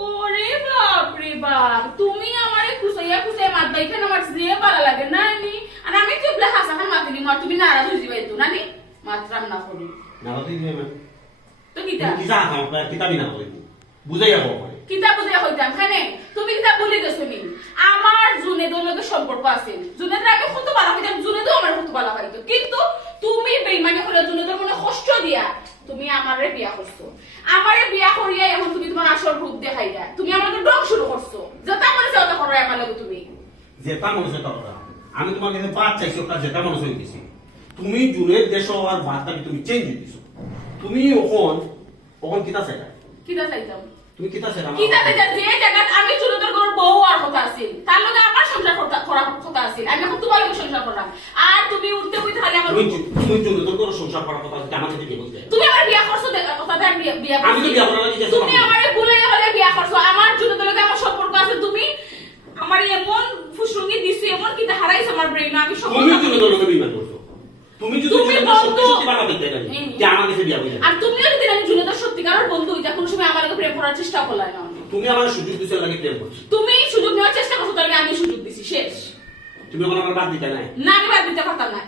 ওরে বাপ রে বাপ, তুমি আমারে খুসাইয়া খুসাইয়া মাত দাইতে আমার যে ভালো লাগে না নি। আর আমি তো বলে হাসা খান মাতি নি, তুমি নারাজ হয়ে যাবে তো না নি, মাত্রাম না করি না তুই দিবে তো কিতা কিতা খাও কিতাবি না কই বুঝাইয়া কও কিতাব বুঝে হইতাম খানে। তুমি কিতাব বলে গেছো নি আমার জুনেদের লগে সম্পর্ক আছে, জুনেদের আগে কত ভালো হইতাম, জুনেদও আমার কত ভালো হইতো, কিন্তু তুমি বেঈমানি করে জুনেদের মনে কষ্ট দিয়া তুমি আমারে বিয়া করছো। আমারে বিয়া করিয়া এখন তুমি তোমার আসল রূপ দেখাইলা, তুমি আমাকে ডং শুরু করছো, যেটা মনে চাও তা করো আমার লগে। তুমি যেটা মনে হয় তা করো। আমি তোমার কাছে বাদ চাইছো কাজ যেটা মনে হইতেছি, তুমি জুনের দেশ আর বার্তাকে তুমি চেঞ্জ দিছো। তুমি ওখন কিতা চাইলা, কিতা চাইতাম তুমি কিতা চাইলা কিতা চাইতাম যে জায়গা আমি জুনেদের ঘর বউ আর কথা আছে, তার লগে আমার সংসার করার কথা আছে, আমি এখন তোমার লগে সংসার করলাম। আর তুমি উঠতে উঠতে খালি আমার তুমি জুনের তোর সংসার করার কথা আছে আমার সাথে বিয়ে করতে। তুমি আমার বিয়া করছো কথা দেন বিয়া আমি তো বিয়ে করার লাগে তুমি আমারে ভুলে হলে বিয়া করছো, আমার জুনেদের লগে আমার সম্পর্ক আছে। তুমি আমার এমন ফুসরুঙ্গি দিছো, এমন কিতা হারাইছো আমার ব্রেইন। আমি সব তুমি জুনের লগে বিয়ে করছো, তুমি যদি সত্যি সত্যি বানাতে চাই যে আমার কাছে বিয়ে হইছে। আর তুমিও যদি আমি জুনেদের সত্যিকারের বন্ধু হইতা কোন সময় আমার লগে প্রেম করার চেষ্টা করলা না। তুমি আমার সুযোগ দিতে লাগে প্রেম করছো, তুমি সুযোগ নেওয়ার চেষ্টা করছো, তাহলে আমি সুযোগ দিছি শেষ। তুমি আমার বাদ দিতে নাই না, আমি বাদ দিতে পারতাম না।